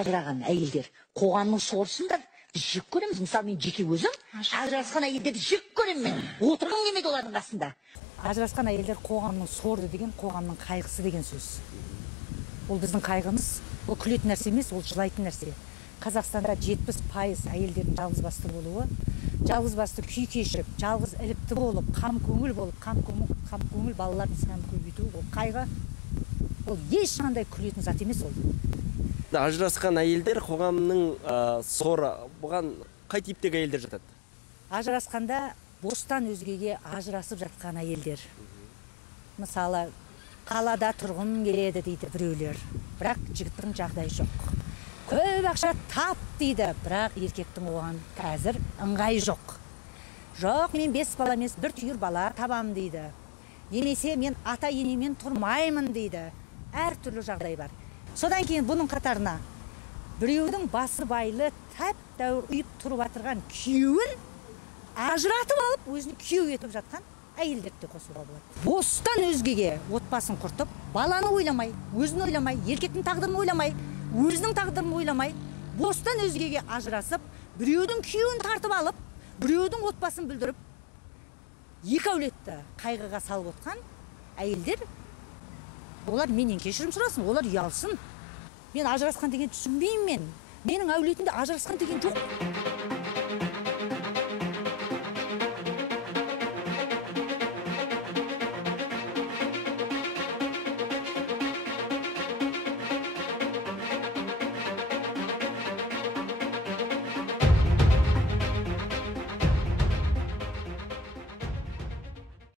ажыраған әйелдер қоғамның сорысында біз жек көреміз. Мысалы мен жеке өзім ажырасқан әйелдерді жек көремін мен. Отырғым келмейді олардың қасында. Ажырасқан әйелдер қоғамның соры деген, қоғамның қайғысы деген сөз. Ол біздің қайғымыз, ол күлетін нәрсе емес, ол жылайтын нәрсе. Қазақстанда 70% әйелдердің жалғыз басты болуы, жалғыз басты күй кешіп, жалғыз іліпті болып, қам көңіл балалардың санын көбейту, ол қайғы. Ол ешқандай күлетін зат емес ол. Ажырасқан әйелдер қоғамның соры. Бұған қай типтегі әйелдер жатады? Ажырасқанда бостан өзгеге ажырасып жатқан әйелдер. Мысалы, қалада тұрғым келеді дейді біреулер, бірақ жігіттің жағдайы жоқ. Көп ақша тап дейді, бірақ еркектің оған қазір ыңғайы жоқ. Жоқ, мен 5 бала емес, 1 түйір бала табам дейді. Немесе мен ата-енемен тұрмаймын дейді. Әр түрлі жағдай бар. Содан кейін бұның қатарына біреудің басы байлы, тәп-тәуір үйіп тұрып атырған күйеуін ажыратып алып, өзін күйеу етіп жатқан әйелдерді қосуға болады. Бостан өзгеге отбасын құртып, баланы ойламай, өзін ойламай, еркектің тағдырын ойламай, өзінің тағдырын ойламай, бостан өзгеге ажырасып, біреудің күйеуін тартып алып, біреудің отбасын бүлдіріп, екі әулетті қайғыға салып отқан әйелдер, олар менен кешірім сұрасын, олар ұялсын. Мен ажырасқан деген түсінбеймін мен. Менің әулетімде ажырасқан деген жоқ.